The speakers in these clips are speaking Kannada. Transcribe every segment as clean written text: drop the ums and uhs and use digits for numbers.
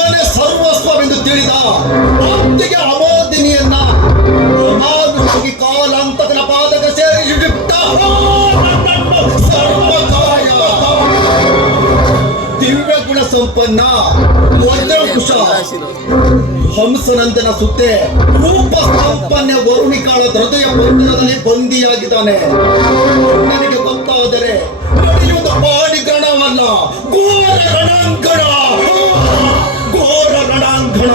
ಇವನೇ ಸರ್ವಸ್ವವೆಂದು ತಿಳಿದ ಭಕ್ತಿಗೆ ಅಮೋದಿನಿಯನ್ನ ಅನಾನುವಾಗಿ ಕಾಲಾಂತಕನ ಪಾದಕ ಸೇರಿಸಿ ಬಿಟ್ಟ ಸರ್ವಕಾಯ ದಿವ್ಯ ಗುಣ ಸಂಪನ್ನ ವಜ್ರಕುಶ ಹಂಸನಂದನ ಸುತ್ತೆ ರೂಪ ಸಂಪನ್ನ ವರುಣಿಕಾಳ ಹೃದಯ ಬಂಧನದಲ್ಲಿ ಬಂದಿಯಾಗಿದ್ದಾನೆ. ನನಗೆ ಗೊತ್ತಾದರೆ ನಡೆಯುವುದು ಪಾಣಿಗಣವಲ್ಲ, ಘೋರ ರಣಾಂಗಣ, ಘೋರ ರಣಾಂಗಣ.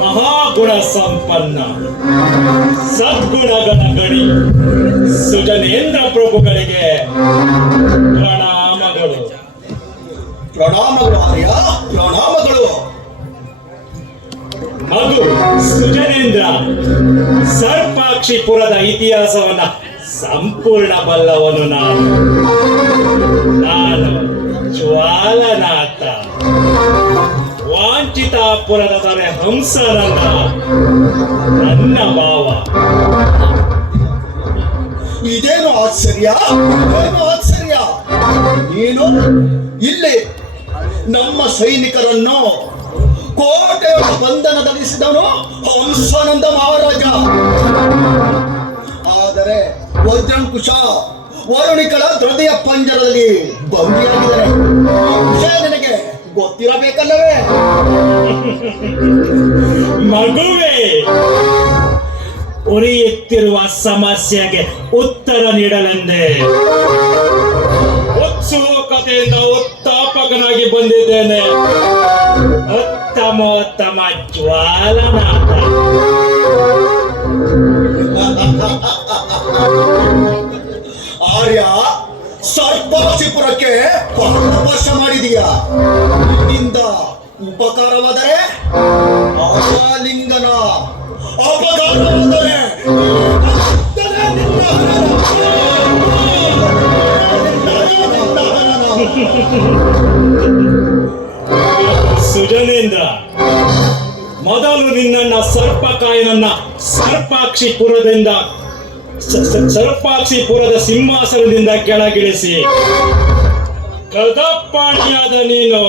ಮಹಾಗುಣ ಸಂಪನ್ನ ಸದ್ಗುಣಗಳ ಗಣಿ ಸುಜನೇಂದ್ರ ಪ್ರಭುಗಳಿಗೆ ಪ್ರಣಾಮಗಳು. ಪ್ರಣಾಮಗಳು ಆರ್ಯ, ಪ್ರಣಾಮಗಳು. ಮಗು ಸುಜನೇಂದ್ರ ಸರ್ಪಾಕ್ಷಿಪುರದ ಇತಿಹಾಸವನ್ನ ಸಂಪೂರ್ಣ ಬಲ್ಲವನು ನಾನು ಜ್ವಾಲನಾಥ. ವಾಂಚಿತಾಪುರದ ದೊರೆ ಹಂಸನನ್ನ ನನ್ನ ಭಾವ. ಇದೇನು ಆಶ್ಚರ್ಯ, ಏನು ಆಶ್ಚರ್ಯ. ನೀನು ಇಲ್ಲಿ ನಮ್ಮ ಸೈನಿಕರನ್ನು ಕೋಟೆಯ ಬಂಧನದಲ್ಲಿಸಿದನು ಹಂಸಾನಂದ ಮಹಾರಾಜ. ಆದರೆ ವಜ್ರಂಕುಶ ವರುಣಿಕಳ ಹೃದಯ ಪಂಜರದಲ್ಲಿ ಬಂದಿಯಾಗಿದ್ದಾರೆ. ವಿಷಯ ನಿನಗೆ ಗೊತ್ತಿರಬೇಕಲ್ಲವೇ? ಮಗುವೇ, ಉರಿಯುತ್ತಿರುವ ಸಮಸ್ಯೆಗೆ ಉತ್ತರ ನೀಡಲೆಂದೇ ಉತ್ಸುಕತೆಯಿಂದ ಉತ್ತಾಪಕನಾಗಿ ಬಂದಿದ್ದೇನೆ. ಉತ್ತಮೋತ್ತಮ ಜ್ವಾಲನಾಥ. ಆರ್ಯ, ಸರ್ಪಾಕ್ಷಿಪುರಕ್ಕೆ ಸ್ಪರ್ಶ ಮಾಡಿದೀಯಾ. ನಿನ್ನಿಂದ ಉಪಕಾರವಾದರೆ ಆಲಿಂಗನ, ಅಪಕಾರವಾದರೆ ಸುಜನೇಂದ್ರ, ಮೊದಲು ನಿನ್ನನ್ನ ಸರ್ಪಕಾಯನನ್ನ ಸರ್ಪಾಕ್ಷಿಪುರದ ಸಿಂಹಾಸನದಿಂದ ಕೆಳಗಿಳಿಸಿ ಗದಪಾಣಿಯಾದ ನೀನು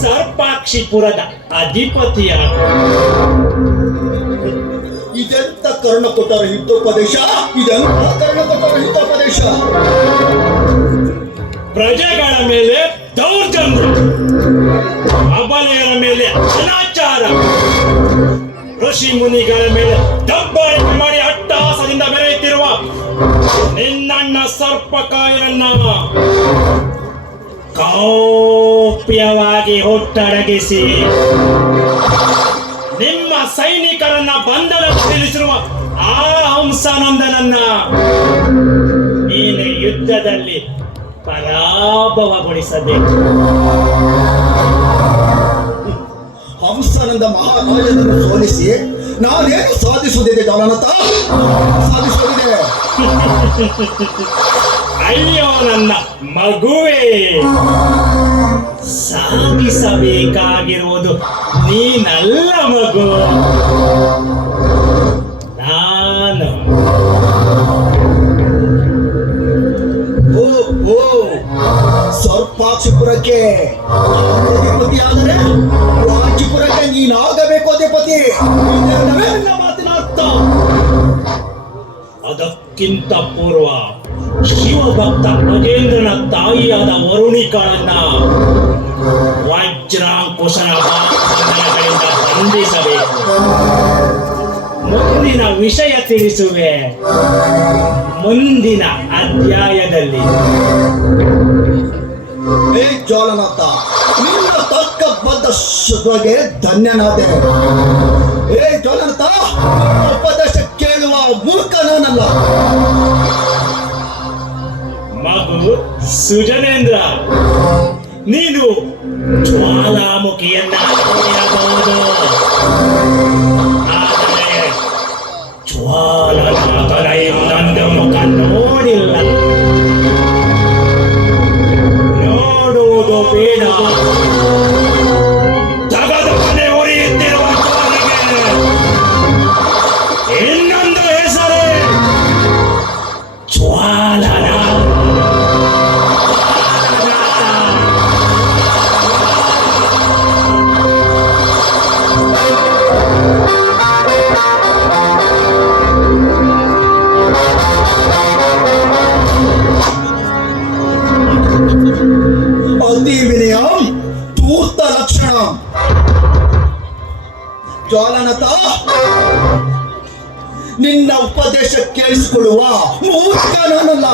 ಸರ್ಪಾಕ್ಷಿಪುರದ ಅಧಿಪತಿಯಾಗ. ಇದೆಂತ ಕರ್ಣಕೊಟ್ಟರ ಹಿತೋಪದೇಶ, ಇದೆಂತ ಕರ್ಣಕೊಟ್ಟರ ಹಿತೋಪದೇಶ. ಪ್ರಜೆಗಳ ಮೇಲೆ ದೌರ್ಜನ್ಯ, ಅಬಲೆಯರ ಮೇಲೆ ಅನಾಚಾರ, ಋಷಿ ಮುನಿಗಳ ಮೇಲೆ ದಬ್ಬಾಳಿಕೆ ಮಾಡಿ ಅಟ್ಟಹಾಸದಿಂದ ಮೆರೆಯುತ್ತಿರುವ ನಿನ್ನಣ್ಣ ಸರ್ಪಕಾಯನನ್ನ ಗೌಪ್ಯವಾಗಿ ಹುಟ್ಟಡಗಿಸಿ ನಿಮ್ಮ ಸೈನಿಕರನ್ನ ಬಂಧನಗೊಳಿಸಿರುವ ಆ ಹಂಸಾನಂದನನ್ನ ನೀನು ಯುದ್ಧದಲ್ಲಿ ಪರಾಭವಗೊಳಿಸಬೇಕು. ಹಂಸಾನಂದ ಮಹಾರಾಜನನ್ನು ಸೋಲಿಸಿ ನಾನೇನು ಸಾಧಿಸುವುದಿದೆ ಜ್ವಾಲನಾಥ? ಸಾಧಿಸುವುದಿದೆ. ಅಯ್ಯೋ ನನ್ನ ಮಗುವೇ, ಸಾಧಿಸಬೇಕಾಗಿರುವುದು ನೀನಲ್ಲ ಮಗು, ನಾನು. ಓ ಸರ್ಪಾಕ್ಷಿಪುರಕ್ಕೆ ಅಧಿಪತಿ ಆದರೆ ವಾಂಚಿಪುರಕ್ಕೆ ನೀನಾಗಬೇಕು ಅಧಿಪತಿ. ಇದೆಲ್ಲವೇ ನನ್ನ ಮಾತಿನ ಅರ್ಥ. ಅದಕ್ಕಿಂತ ಪೂರ್ವ ಶಿವಭಕ್ತ ಅಜೇಂದ್ರನ ತಾಯಿಯಾದ ವರುಣಿಕಾಳನ್ನ ವಜ್ರಾಂಕುಶನ ಬಾಣಗಳಿಂದ ಬಂಧಿಸಬೇಕು. ಮುಂದಿನ ವಿಷಯ ತಿಳಿಸುವೆ ಮುಂದಿನ ಅಧ್ಯಾಯದಲ್ಲಿ. ಏ ಜ್ವಾಲನಾಥ, ನಿನ್ನ ತರ್ಕಬದ್ಧಗೆ ಧನ್ಯನಾದೆ. ಏ ಜ್ವಾಲನಾಥ, ಉಪದೇಶ ಕೇಳುವ ಮೂರ್ಖ ನಾನಲ್ಲ. ಮಗು ಸುಜನೇಂದ್ರ, ನೀನು ಜ್ವಾಲಾಮುಖಿಯನ್ನ ನೋಡಿರಬಹುದು, ಆದರೆ ಜ್ವಾಲನಾಥನ ಇನ್ನೊಂದು ಮುಖ ನೋಡಿಲ್ಲ. ನೋಡುವುದು ಬೇಡ, ತಗದ ಮನೆ ಉರಿಯುತ್ತಿರುವ ಜ್ವಾಲೆಗೆ ಇನ್ನೊಂದು ಉಪದೇಶ ಕೇಳಿಸಿಕೊಳ್ಳುವ ಮೂರ್ಖ ನಾನಲ್ಲ.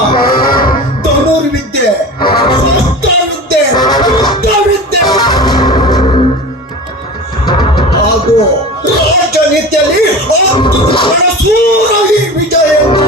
ಧನುರ್ವಿದ್ಯೆ, ಶಸ್ತ್ರವಿದ್ಯೆ, ಯುದ್ಧವಿದ್ಯೆ ಹಾಗೂ ರಾಜನೀತಿಯಲ್ಲಿ ಅತ್ಯುತ್ತಮ ಶೂರ ಈ ವಿಜಯೇಂದ್ರ.